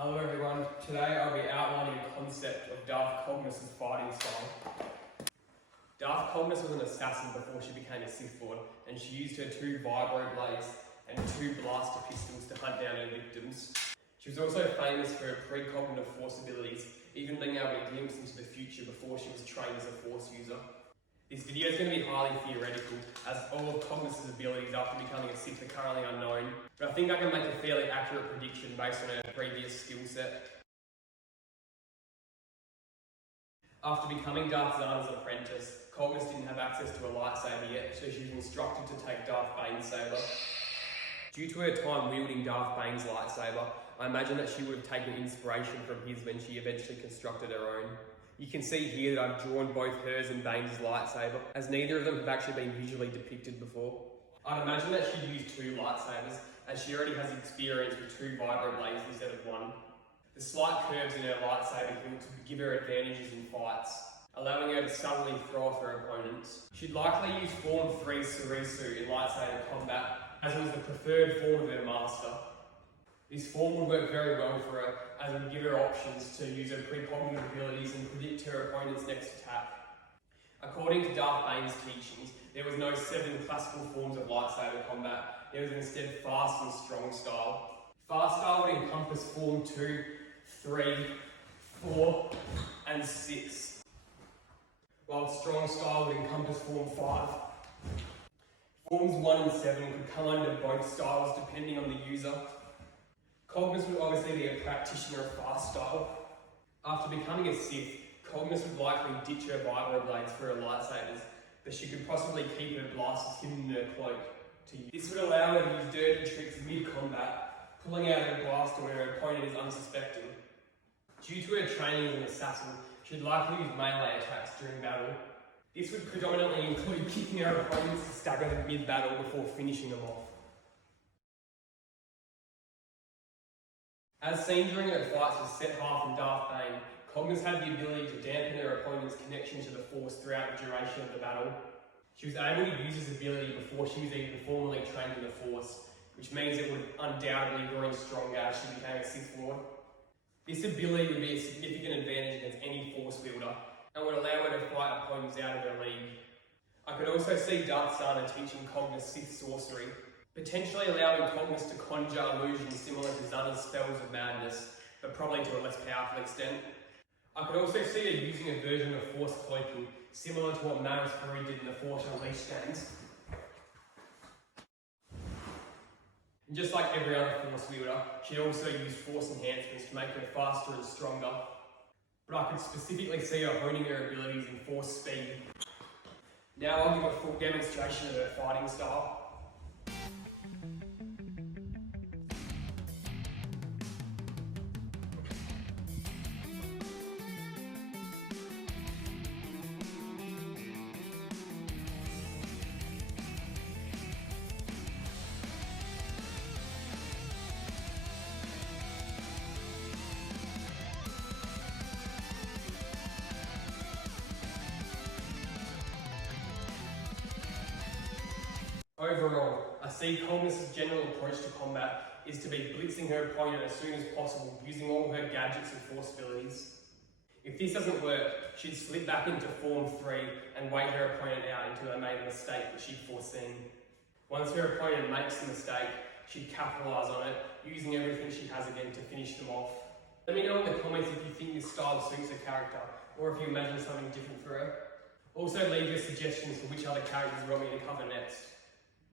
Hello everyone, today I'll be outlining a concept of Darth Cognus' fighting style. Darth Cognus was an assassin before she became a Sith Lord, and she used her 2 vibro blades and 2 blaster pistols to hunt down her victims. She was also famous for her precognitive force abilities, even being able to glimpse into the future before she was trained as a force user. This video is going to be highly theoretical, as all of Cognus' abilities after becoming a Sith are currently unknown, but I think I can make a fairly accurate prediction based on her previous skill set. After becoming Darth Zana's apprentice, Cognus didn't have access to a lightsaber yet, so she was instructed to take Darth Bane's saber. Due to her time wielding Darth Bane's lightsaber, I imagine that she would have taken inspiration from his when she eventually constructed her own. You can see here that I've drawn both hers and Bane's lightsaber, as neither of them have actually been visually depicted before. I'd imagine that she'd use 2 lightsabers, as she already has experience with 2 vibro blades instead of 1. The slight curves in her lightsaber hilt would give her advantages in fights, allowing her to subtly throw off her opponents. She'd likely use Form 3 Surisu in lightsaber combat, as it was the preferred form of her master. This form would work very well for her, as it would give her options to use her precognitive abilities and predict her opponent's next attack. According to Darth Bane's teachings, there was no 7 classical forms of lightsaber combat. There was instead fast and strong style. Fast style would encompass Form 2, 3, 4, and 6, while strong style would encompass Form 5. Forms 1 and 7 could come under both styles depending on the user. Cognus would obviously be a practitioner of fast style. After becoming a Sith, Cognus would likely ditch her vibro blades for her lightsabers, but she could possibly keep her blasters hidden in her cloak to use. This would allow her to use dirty tricks mid-combat, pulling out her blaster when her opponent is unsuspecting. Due to her training as an assassin, she'd likely use melee attacks during battle. This would predominantly include kicking her opponents to stagger them mid-battle before finishing them off. As seen during her fights with Set Half and Darth Bane, Cognus had the ability to dampen her opponent's connection to the Force throughout the duration of the battle. She was able to use this ability before she was even formally trained in the Force, which means it would have undoubtedly grown stronger as she became a Sith Lord. This ability would be a significant advantage against any Force wielder, and would allow her to fight opponents out of her league. I could also see Darth Zana teaching Cognus Sith sorcery, potentially allowing Cognus to conjure illusions similar to Zana's spells of madness, but probably to a less powerful extent. I could also see her using a version of Force cloaking, similar to what Maris Buri did in the Force Unleashed games. And just like every other Force wielder, she'd also use Force enhancements to make her faster and stronger. But I could specifically see her honing her abilities in Force speed. Now I'll give a full demonstration of her fighting style. Overall, I see Cognus' general approach to combat is to be blitzing her opponent as soon as possible, using all her gadgets and force abilities. If this doesn't work, she'd slip back into Form 3 and wait her opponent out until they made a mistake that she'd foreseen. Once her opponent makes the mistake, she'd capitalise on it, using everything she has again to finish them off. Let me know in the comments if you think this style suits her character, or if you imagine something different for her. Also leave your suggestions for which other characters you want me to cover next.